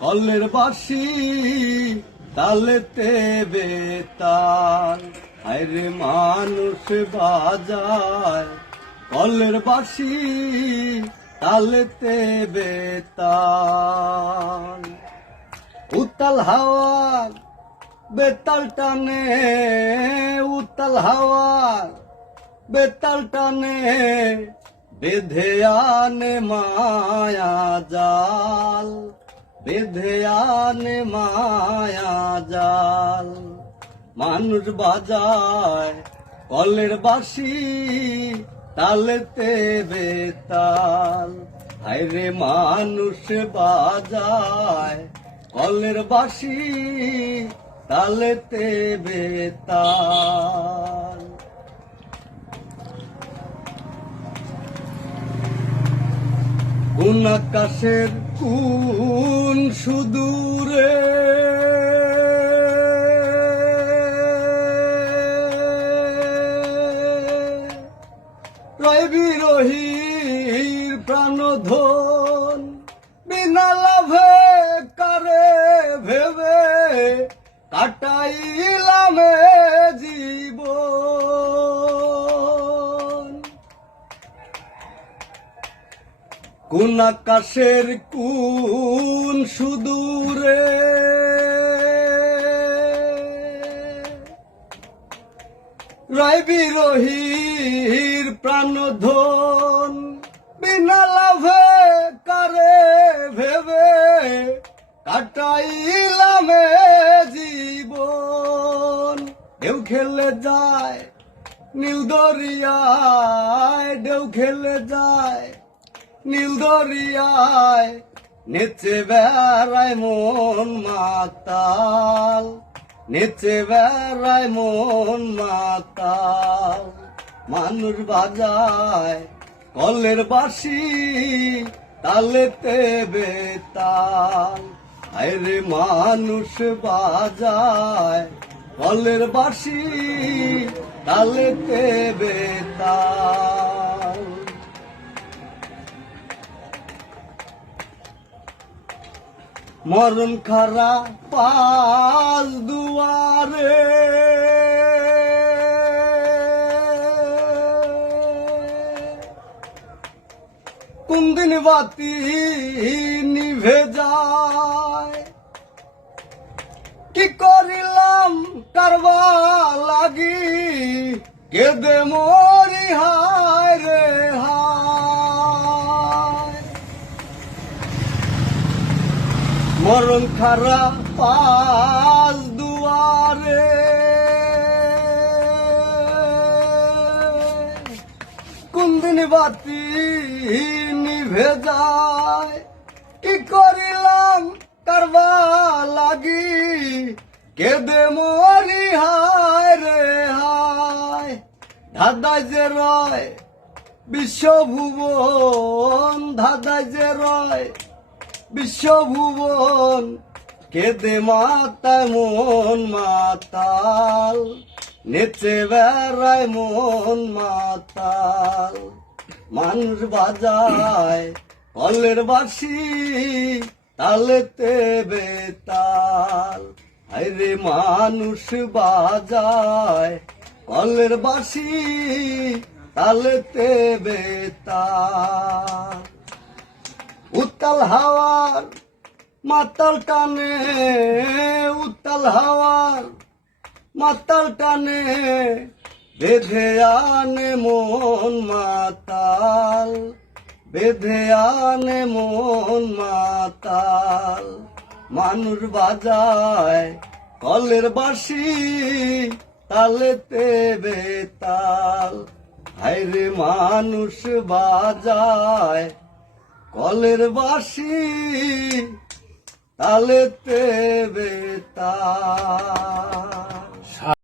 কলের বাঁশি তালেতে বেতাল, হায়রে মানুষ বাজায় কলের বাঁশি তালেতে বেতাল। উত্তাল হাওয়ার বেতাল টানে, উত্তাল হাওয়ার বেতাল টানে, বেঁধে আনে মায়া জাল, বেঁধে আনে মায়া জাল। মানুষ বাজায় কলের বাঁশি তালেতে বেতাল, হায়রে মানুষ বাজায় কলের বাঁশি তালেতে বেতাল। কোন আকাশের কোন সুদূরে রয় বিরহীর প্রাণধন, বিনা লাভে করে ভেবে কাটাইলামে জীবন। কোন আকাশের কোন সুদূরে রয় বিরহীর প্রাণধন, বিনা লাভে করে ভেবে কাটাইলামে জীবন। ঢেউ খেলে যায় নীল দরিয়ায়, ঢেউ খেলে যায় নীল দরিয়ায়, নেচে বেড়ায় মন মাতাল, নেচে বেড়ায় মন মাতাল। মানুষ বাজায় কলের বাঁশি তালেতে বেতাল, হায়রে মানুষ বাজায় কলের বাঁশি তালেতে বেতাল। মরণ খারা পাল দুয়ারে, কোনদিন বাতি নিভে যায়। কি করিলাম কারবা লাগি, কেঁদে মরি হায় রে হায়। মরণ খারা পাল দুয়ারে, কোনদিন বাতি নিভে যায়। কি করিলাম কারবা লাগি, কেঁদে মরি হায় রে হায়। ধাঁধায় যে রয় বিশ্বভুবন, ধাঁধায় যে রয় বিশ্বভুবন, কেঁদে মাতায় মন মাতাল, নেচে বেড়ায় মন মাতাল। মানুষ বাজায় কলের বাঁশি তালেতে বেতাল, হায়রে মানুষ বাজায় কলের বাঁশি তালেতে বেতাল। উত্তাল হাওয়ার মাতাল টানে, উত্তাল হাওয়ার মাতাল টানে, বেঁধে আনে মন মাতাল, বেঁধে আনে মন মাতাল। মানুষ বাজায় কলের বাঁশি তালেতে বেতাল, হায়রে মানুষ বাজায় কলের বাঁশি তালেতে বেতাল।